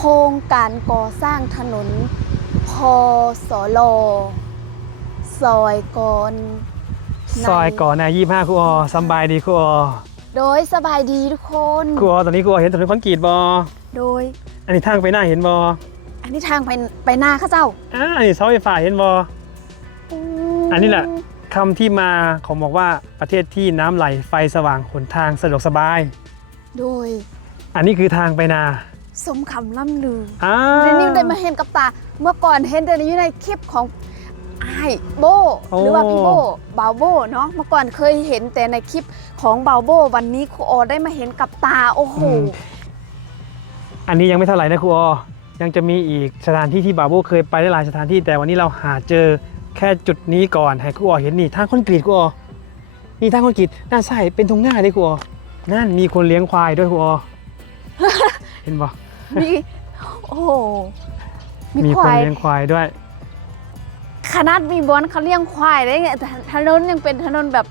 โครงการก่อสร้างถนนพอสลซอยก่อนในซอยก่อนนะยี่ห้าครูออสำบายดีครูออโดยสบายดีทุกคน ครูออตอนนี้ครูออเห็นถนนคอนกรีตบอโดย อันนี้ทางไปหน้าเห็นบออันนี้ทางไปไปหน้าข้าเจ้าอ่าอันนี้เสาไฟฟ้าเห็นบออันนี้แหละคำที่มาของบอกว่าประเทศที่น้ำไหลไฟสว่างหนทางสะดวกสบาย โดย อันนี้คือทางไปนา สมคำล่ำลืออ่าเรนนี่ได้มาเห็นกับตา เมื่อก่อนเห็นแต่อยู่ในคลิปของไอ้ายโบหรือว่าพี่โบบาวโบเนาะเมื่อก่อนเคยเห็นแต่ในคลิปของบาวโบวันนี้ครูออได้มาเห็นกับตาโอ้โห อืมอันนี้ยังไม่เท่าไหร่นะครูออยังจะมีอีกสถานที่ที่บาโบเคยไปได้หลายสถานที่แต่วันนี้เราหาเจอแค่จุดนี้ก่อนให้ครูออเห็นนี่ทางคอนกรีตครูออนี่ทางคอนกรีตด้านซ้ายเป็นตรงหน้าเลยครูออนั่นมีคนเลี้ยงควายด้วยครูออ เห็นปะ มีโอ้โหมีมีคคนวายเลี้ยงควายด้วย ขนาดมีบอลเขาเลี้ยงควายได้ไงแต่ถนนยังเป็นถนนแบบ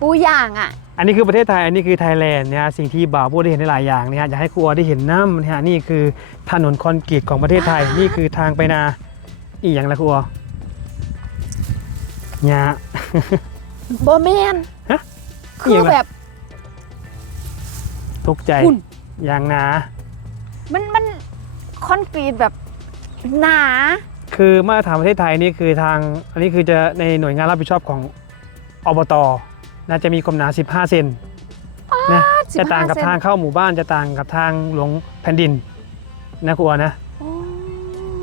ปูย่างอะ อันนี้คือประเทศไทย อันนี้คือไทยแลนด์นะฮะสิ่งที่บ่าวพูดได้เห็นได้หลายอย่างนะฮะอยากให้ครูออได้เห็นน้ำนะฮะนี่คือถนนคอนกรีตของประเทศไทย นี่คือทางไปนาอีกอย่างละครูออเนี่ย บอแมนฮะคือแบบทุกใจ คุณ อย่างหนา มันมันคอนกรีตแบบหนา คือมาตรฐานประเทศไทยนี่คือทางอันนี้คือจะในหน่วยงานรับผิดชอบของอบตน่าจะมีความหนา 15 เซนนะจะต่างกับทางเข้าหมู่บ้านจะต่างกับทางหลวงแผ่นดินนะครูออนะโอ้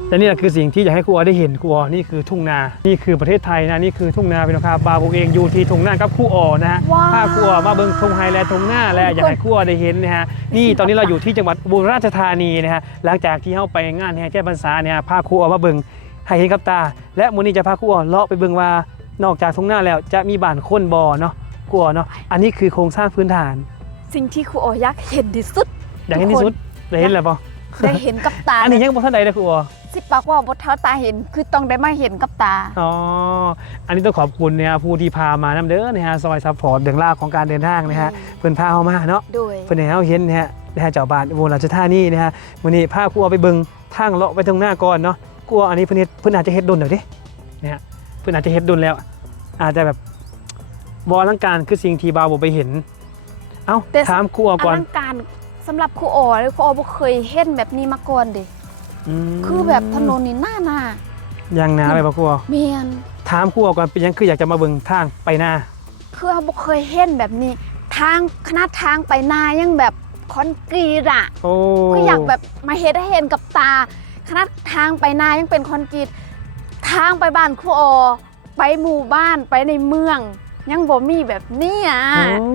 และนี่แหละคือสิ่งที่อยากให้ครูออได้เห็นครูออนี่คือทุ่งนา นี่คือประเทศไทยนะนี่คือทุ่งนาเป็นครับบาบูเองอยู่ที่ทุ่งนากับครูออนะฮะว้าวพาครูออมาเบิ่งทุ่งไฮแลนด์ทุ่งนาและอยากให้ครูออได้เห็นนะฮะนี่ตอนนี้เราอยู่ที่จังหวัดอุบลราชธานีนะฮะหลังจากที่เข้าไปงานแห่เทียนพรรษาเนี่ยฮะพาครูออมาเบิ่งให้เห็นกับตา และมื้อนี้จะพาครูออเลาะไปเบิ่งว่านอกจากทุ่งนาแล้วจะมีบ้านคนบ่เนาะครูออเนาะอันนี้คือโครงสร้างพื้นฐาน สิ่งที่ครูอออยากเห็นที่สุดอย่างที่สุดได้เห็นแล้วบ่ได้เห็นกับตาอันนี้ยังบ่ทันใดเลยครูออ สิปากว่าบทเท้าตาเห็น คือต้องได้มาเห็นกับตา อ๋อ อันนี้ต้องขอบคุณเนี่ยผู้ที่พามานำเด้อนะฮะซอยซัพพอร์ตเรื่องราวของการเดินทางนะฮะเพิ่นพาเฮามาเนาะโดยเพิ่นให้เฮาเห็นนะฮะนะฮะเจ้าบ้านอุบลราชธานีนะฮะมื้อนี้พาครูเอาไปเบิ่งทางเลาะไปตรงหน้าก่อนเนาะกลัวอันนี้เพิ่นเฮ็ดเพิ่นอาจจะเฮ็ดดนเดี๋ยวดินะฮะเพิ่นอาจจะเฮ็ดดนแล้ว อาจจะแบบบ่อลังการคือสิ่งที่บ่าวบ่ไปเห็น เอ้าแต่ถามครูเอาอก่อนลังการสำหรับครูออเลยครูออบ่เคยเห็นแบบนี้มาก่อนเด้ม คือแบบถนนนี่หน้าหนายังหนาไปบ่ครูเมียนถามครูเอาก่อนเป็นหยังคืออยากจะมาเบิ่งทางไปหน้าคือเราบ่เคยเห็นแบบนี้ ทางขนาดทางไปนายังแบบคอนกรีตอะโอ้ก็อยากแบบมาเห็นให้เห็นกับตาขนาดทางไปนายังเป็นคอนกรีตทางไปบ้านครูออไปหมู่บ้านไปในเมือง ยังบ่มีแบบนี้อะโอ้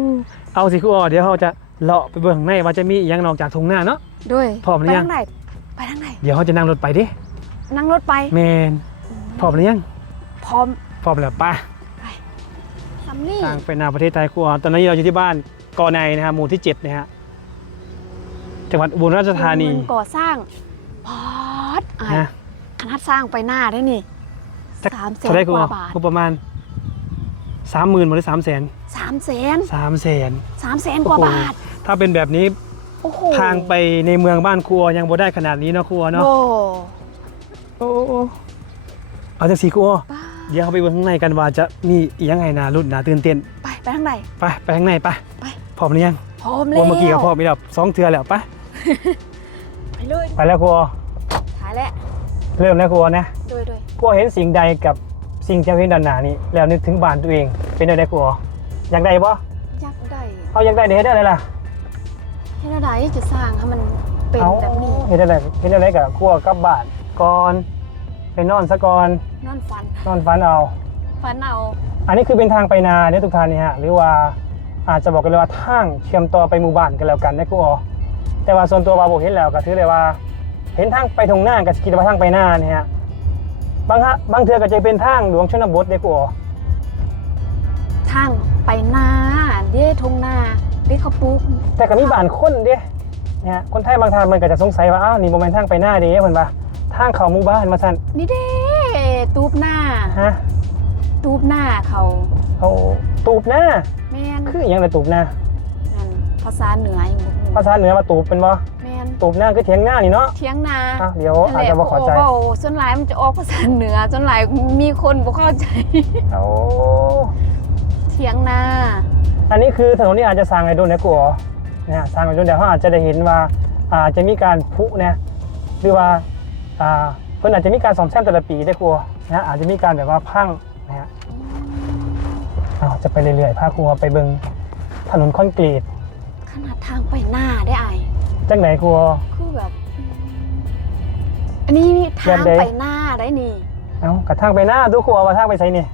เอาสิครูอ๋อเดี๋ยวเราจะเลาะไปเบิ่งในว่าจะมีอหยังนอกจากทุ่งนาเนาะด้วยพร้อมหรือยังไป ทางไหนไปทางไหน เดี๋ยวเขาจะนั่งรถไปดินั่งรถไปแมนพร้อมหรือยังพร้อมพร้อมแล้วไป่ะซัมนี่ทางไปนาประเทศไทยครูอ๋อตอนนี้เราอยู่ที่บ้านกอในนะฮะหมู่ที่7นะฮะจังหวัดอุบลราชธานีเงินก่อสร้างพอดอะนะขนาดสร้างไปหน้าได้นี่จักสามแสนเท่าไหรครูกอ๋อว่าบาทงบประมาณสามหมื่นหรือสามแสนสามแสนสามแสนสามแสนกว่าโอ้โหบาท ถ้าเป็นแบบนี้ โอ้โหทางไปในเมืองบ้านครัวยังบ่ได้ขนาดนี้เนาะครัวเนาะโอ้โอ้โอ้เอาจากสีครัวบ้าเดี๋ยวเขาไปเบิ่งข้างในกันว่าจะมีอหยังไงนารุ่นนาตื่นเต้นไปไปทางไหน ไปไปข้างในไปไป พร้อมหรือยังพร้อมโอ้แล้วเมื่อกี้ก็พร้อมไปแล้วสองเทือแล้วไปไปเลยไปแล้วครัวถ่ายแล้วเริ่มแล้วครัวนะโดยโดยครัวเห็นสิ่งใดกับสิ่งที่เราเห็นด้านหน้านี่แล้วนึกถึงบ้านตัวเองเป็นอะไรครัวอยากได้ปะอยากได้เอาอยากได้เดี๋ยวเฮ็ดอะไรล่ะ ให้ระดับจะสร้างให้มันเป็นเอาแบบนี้เฮ็ดอะไรเฮ็ดอะไรกับครัวกลับบ้านก่อนไปนอนซะก่อนนอนฝันนอนฝันเอาฝันเอาอันนี้คือเป็นทางไปนาเนี่ยทุกท่านนี่ฮะหรือว่าอาจจะบอกกันเลยว่าทางเชื่อมต่อไปหมู่บ้านกันแล้วกันนะครูอ๋อแต่ว่าส่วนตัวบาโบเห็นแล้วก็ถือเลยว่า เห็นทางไปทงหน้าก็คิดว่าทางไปหน้าเนี่ยฮะบางฮะบางเทือก็จะเป็นทางหลวงชนบทเด้ครูอ๋อทางไปนาเด้ทงนา เด้เขาปลูกแต่ก็มีบ้านคนเด้เนี่ยคนไทยบางท่านมันก็จะสงสัยว่าอ้าวนี่โมเมนทางไปหน้าเด้เพิ่นว่าทางเข้าหมู่บ้านมาสั่นนี่เด้ตูบหน้าฮะตูบหน้าเขาเอาตูบหน้าแมนคืออหยังละตูบหน้านั่นภาษาเหนืออย่างบอกภาษาเหนือว่าตูบเป็นบ่แมนตูบหน้าคือเถียงหน้านี่เนาะเถียงนาอะเดี๋ยวอาจจะบ่เข้าใจโอ้ส่วนหลายมันจะออกภาษาเหนือส่วนหลายมีคนบ่เข้าใจ โอ้เถียงนา อันนี้คือถนนที่อาจจะสร้างไอ้โดนเนี่ยกูอ๋อนะฮะสร้างไอ้โดนเดี๋ยวเขาอาจจะได้เห็นว่าอาจจะมีการพุเนี่ยหรือว่าอ่าเพิ่นอาจจะมีการซ่อมแซมแต่ละปีได้กูอ๋อนะฮะอาจจะมีการแบบว่าพังนะฮะอ้าวจะไปเรื่อยๆพาครูไปเบิ่งถนนคอนกรีต ขนาดทางไปหน้าได้ไอายจังไหนครูอ๋อคือแบบอันนี้ทางแบบใดไปหน้าได้นี่เอ้ากระทางไปหน้าดูครูอ๋อว่าทางไปไสนี่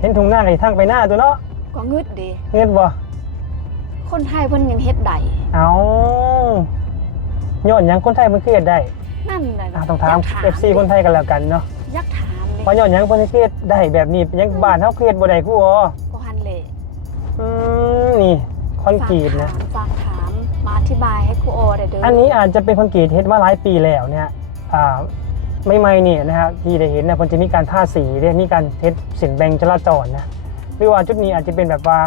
เห็นทุ่งหน้าไอ้ทางไปหน้าตัวเนาะ ก็งึดเด้เงินบ่คนไทยเพิ่นยังเฮ็ดได้เอาย้อนหยังคนไทยมันคือเฮ็ดได้นั่นแหละอะต้องถามยก FC คนไทยกันแล้วกันเนาะอยักถามเลยเพราะย้อนหยังเพิ่นคือเฮ็ดได้แบบนี้ยังบ้านเฮาคือเฮ็ดบ่ได้ครูอ๋อก็หันเลยอืมนี่คอนกรีตนะ ฝากถามมาอธิบายให้ครูโอได้เด้ออัอันนี้อาจจะเป็นคอนกรีตเฮ็ดมาหลายปีแล้วเนี่ยอ่าไม่ไม่ๆเนี่ยนะฮะที่ได้เห็นเนี่ยมันจะมีการท่าสีเนี่ยมีการเฮ็ดสินแบ่งจราจรนะ หรือว่าจุดนี้อาจจะเป็นแบบว่า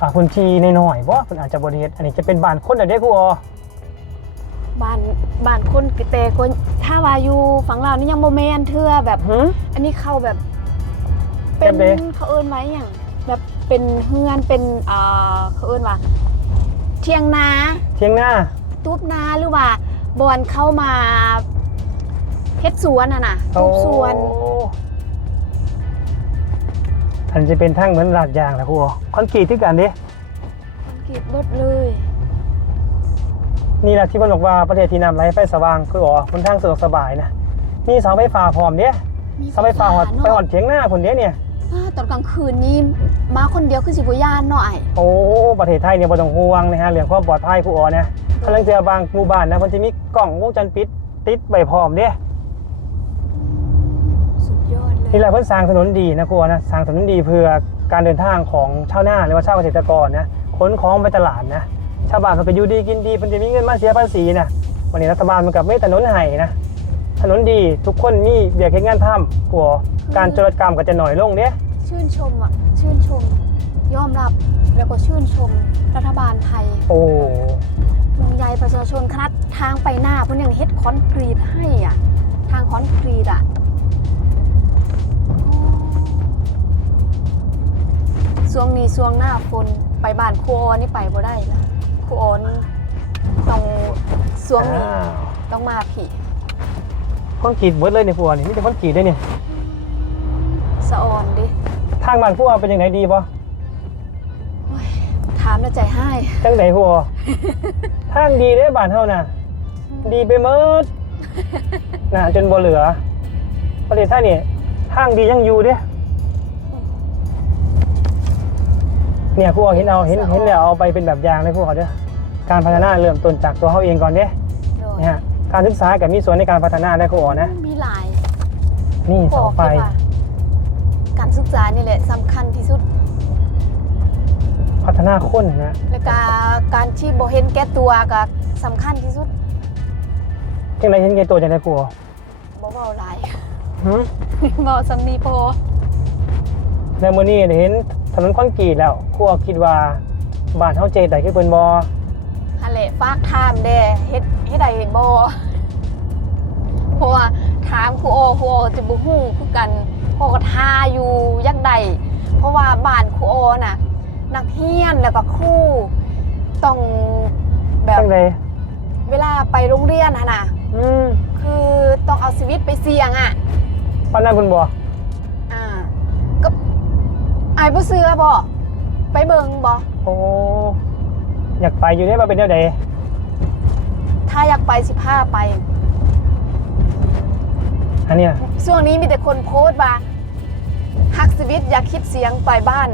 อ่าพื้นที่น้อยๆบ่เพิ่นอาจจะบ่ได้เฮ็ดอันนี้จะเป็นบ้านคนน่ะเด้ครูอ๋อบ้านบ้านคนกแต่คนถ้าว่าอยู่ฝั่งลาวนี่ยังบ่แม่นเทื่อแบบหึอันนี้เข้าแบบ เป็นแบบใดเขาเอิ้นไว้อย่างแบบเป็นเฮือนเป็นอ่าเขาเอิ้นว่าเทียงนาเที่ยงหน้าตูบนาหรือว่าบอนเข้ามาเฮ็ดสวนน่ะน่ะตูบสวนโอ้อันจะเป็นทางเหมือนลาดยางแหละครูอ๋อคอนกรีตที่กันเด้กรีดเบิดเลย นี่แหละที่เพิ่นบอกว่าประเทศที่น้ำไหลไฟสว่างคืออ๋อคนทางสะดวกสบายนะมีเสาไฟฟ้าพร้อมเด้มีเสาไฟฟ้าหอดเนะไปหอดเถียงหน้าพุ่นเด้เนี่ยอ่าตอนกลางคืนนี่มาคนเดียวคือสิบ่ย่านเนาะไอ้โอ้ประเทศไทยเนี่ยบ่ต้องห่วงนะฮะเรื่องความปลอดภัยผู้อ๋อนะกำลังเจอบางหมู่บ้านนะมันจะมีกล้องวงจรปิดติดไว้พร้อมเด้สุดยอดเลย นี่แหละเพิ่นสร้างถนนดีนะครูอ๋อนะสร้างถนนดีเพื่อการเดินทางของชาวนาหรือว่าชาวเกษตรกรนะขนของไปตลาดนะชาวบ้านเพิ่นก็อยู่ดีกินดีเพิ่นจะมีเงินมาเสียภาษีนะวันนี้รัฐบาลมันกับไม่ถนนให้นะถนนดีทุกคนมีเบียกเฮ็ดงานทำครูอ๋อการจรกรรมก็จะหน่อยลงเด้ชื่นชมอะชื่นชม ยอมรับแล้วก็ชื่นชมรัฐบาลไทย โอ้ห่วงใยประชาชนขนาดทางไปหน้าเพิ่นยังเฮ็ดคอนกรีตให้อะทางคอนกรีตอะ ช่วงนี้ช่วงหน้าฝนไปบ้านครูออนี่ไปบ่ได้ละครูออนต้องช่วงนี้อ้าวต้องมาผีคอนกรีตเบิดเลยในครัวนี่มีแต่คอนกรีตได้เนี่ยสะออนดิทางบ้านพวกเป็นยังไงดีบ่โอ้ยถามแล้วใจให้จังไดพวกทางดีเด้บ้านเฮาน่ะ ดีไปหมดน่ะจนบ่เหลือประเทศไทยนี่ทางดียังอยู่เด้ เนี่ยพวกเห็นเอาเห็นเห็นแล้วเอาไปเป็นแบบอย่างเลยพวกเขาเด้อการพัฒนาเริ่มต้นจากตัวเฮาเองก่อนเด้โดยเนี่ยการศึกษากับมีส่วนในการพัฒนาได้ครูอ๋อนะมีหลายนี่บเสาอกไฟเลยว่าการศึกษานี่แหละสำคัญที่สุด พัฒนาคนนะและการการที่บ่เห็นแก่ตัวก็สำคัญที่สุดจังไดเห็นแก่ตัวจังไดครูอ๋อบ่เว้าหลายหึเว้าสำนีพอในมื้อนี้ได้เห็น ถนนคอนกรีตแล้วครูอ๋อคิดว่าบ้านเฮาเจได้คือเพิ่นบ่หั่นแหละฝากถามแด่เฮ็ดเฮ็ดได้บ่เพราะว่าถามครูโอครูโอจะบ่ฮู้คือกันเพราะก็ทาอยู่อยักใดเพราะว่าบ้านครูโอน่ะ นักเรียนแล้วก็ครูต้องแบบจังไดเวลาไปโรงเรียนหั่นน่ะอืมคือต้องเอาชีวิตไปเสี่ยงอะปานนั้นเพิ่นบ่อ่าก็ อายบ่เสือบ่ไปเบิงบ่โอ้อยากไปอยู่เด้มาเป็นแนวใดถ้าอยากไปสิพาไป อันเนี้ยช่วงนี้มีแต่คนโพสต์ว่าฮักชีวิตอย่าคิดเสียงไปบ้าน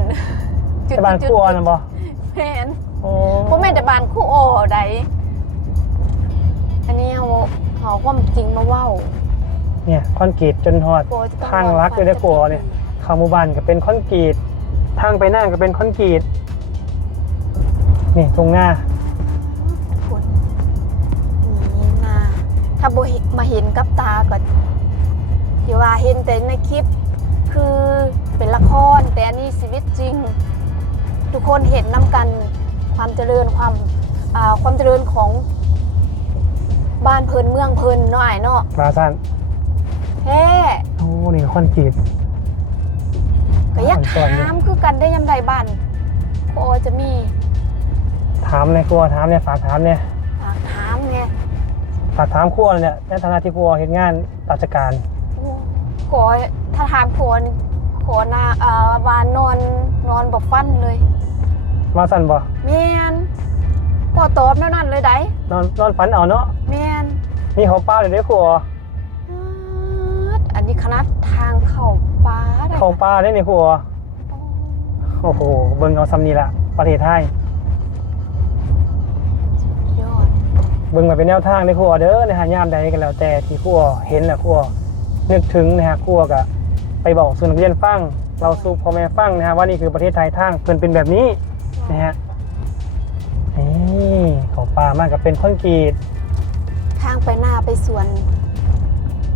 แต่บ้านครูอ๋อนั่นบ่แม่นโอ้บ่แม่นแต่บ้านครูโอใดอันนี้เฮาเฮาความจริงมาเว้า เนี่ยคอนกรีตจนฮอดโปจะต้องทางลักเลยเด้อครูอ๋อเนี่ยเข้าหมู่บ้านก็เป็นคอนกรีต ทางไปหน้าก็เป็นคอนกรีต นี่ตรงหน้าคนนี่นะถ้าบ่เห็นมาเห็นกับตาก็เดี๋ยวว่าเห็นแต่ในคลิป คือเป็นละครแต่อันนี้ชีวิตจริง ทุกคนเห็นน้ำกันความเจริญความอ่าความเจริญของบ้านเพิ่นเมืองเพิ่นเนาะอ้ายเนาะบาซันแท้โอ้นี่คอนกรีตก็ อยากอ่อนๆถามคือกันได้ยามใดบ้านครูออจะมีถามในครัวถามเนี่ยฝากถามเนี่ยฝากถามไงฝากถามครัวเนี่ยในฐานะที่ครัวเห็นงานราชการขอถ้าถามขอนี่ขอนาเอ่อวานนอนนอนบ่ฟันเลยมาสั่นบ่แม่นขอตอบแนวนั้นเลยได้นอนนอนฝันเอาเนาะแม่นนี่เขาป้าเลยเด้อครัวอ๊าดอันนี้ขนาดทางเข้า ป่าได้เขาป้าได้ในครัวโอ้โห เบิ่งเอาซ้ำนี่ละประเทศไทย ยอดเบิ่งมาเป็นแนวทางในครัวเด้อนะฮะยามใดกันแล้วแต่ที่ครัวเห็นแล้วครัวนึกถึงนะฮะครัวก็ไปบอกส่วนนักเรียนฟัง เราสู่พ่อแม่ฟังนะฮะว่านี่คือประเทศไทยทางเพิ่นเป็นแบบนี้นะฮะนี่เขาป่ามากกับเป็นคอนกรีตทางไปหน้าไปสวน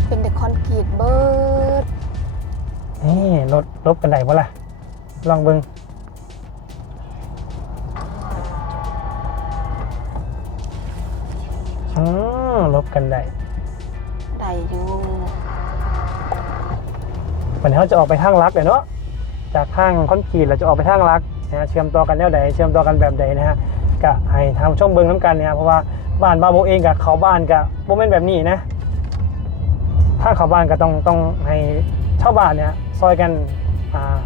เป็นเด็กคอนกรีตเบิด นี่รถลบกันได้บ่ล่ะ ลองเบิ่งอ๋อลบกันได้ ได้อยู่วันนี้เขาจะออกไปทางลักเลยเนาะ จากทางคอนกรีตเราจะออกไปทางลักนะฮะเชื่อมต่อกันแนวใดเชื่อมต่อกันแบบใดนะฮะก็ให้ทางช่องเบิ้งน้ำกันเนี่ยเพราะว่าบ้านบาโบเองกับเขาบ้านกับโมเมนต์แบบนี้นะ ถ้าเขาบ้านก็ต้องต้องให้เช่าบ้านเนี่ย ซอยกันอ่า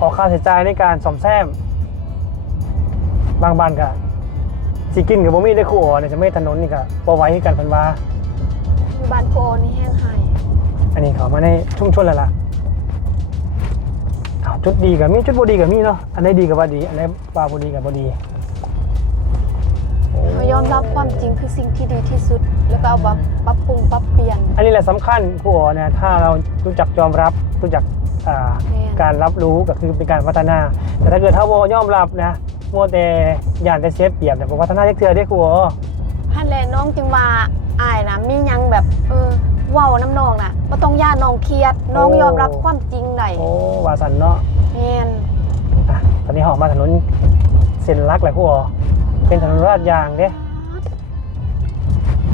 ออกค่าใช้จ่ายในการซ่อมแซม บางบ้านก็สิกินกับบ่มีได้คู่อ๋อเนี่ยจะไม่ถนนนี่ก็บ่ไหว้คือกันเพิ่นว่าอยู่บ้านโกนี่แห้งหายอันนี้เขามาในชุมชนแล้วล่ะอ้าวจุดดีกับมีจุดบ่ดีกับมีเนาะอันไหนดีกับว่าดี อันไหนว่าบ่ดีกับบ่ดีเขายอมรับความจริงคือสิ่งที่ดีที่สุด แล้วก็เอามาปรับปรุงปรับเปลี่ยน อันนี้แหละสำคัญครูอ๋อนะถ้าเรารู้จักยอมรับรู้จักอ่าแม่น การรับรู้ก็คือเป็นการพัฒนา แต่ถ้าเกิดถ้าบ่ยอมรับนะมัวแต่ย่านแต่เสียเปรียบเนี่ยผมพัฒนาจักเทื่อได้ครูอ๋อ ฮันแหละน้องจึงว่าอายนะมีหยังแบบเออเว้าน้ำน้องน่ะบ่ต้องย่านน้องเครียด น้องยอมรับความจริงได้โอ้ว่าสันเนาะแม่นอะตอนนี้เหอมาถนนเส้นหลักแหละครูอ๋อเป็นถนนลาดยางเด้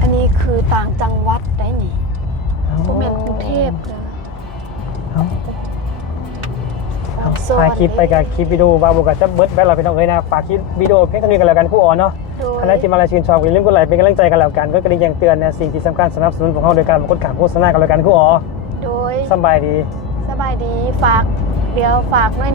อันนี้คือต่างจังหวัดได้นี่บ่แม่นกรุงเทพเลยเอ้าเอาโซนถ่ายคลิปไปกับคลิปวิดีโอบาบุกับจะเบิร์ดแบทเราไปน้องเอ้ยนะฝากคลิปวิดีโอเพียงเท่านี้กันแล้วกันคู่อ่อนเนาะโดยถ้าได้ที่มาอะไรชื่นชอบอย่าลืมกดไลค์เป็นกำลังใจกันแล้วกันก็กระดิ่งแจ้งเตือนนะสิ่งที่สำคัญสนับสนุนของเราโดยการมากดขามโฆษณากันแล้วกันคู่อ๋อโดยสำบายดีสบายดีฝากเดี๋ยวฝากหน่อย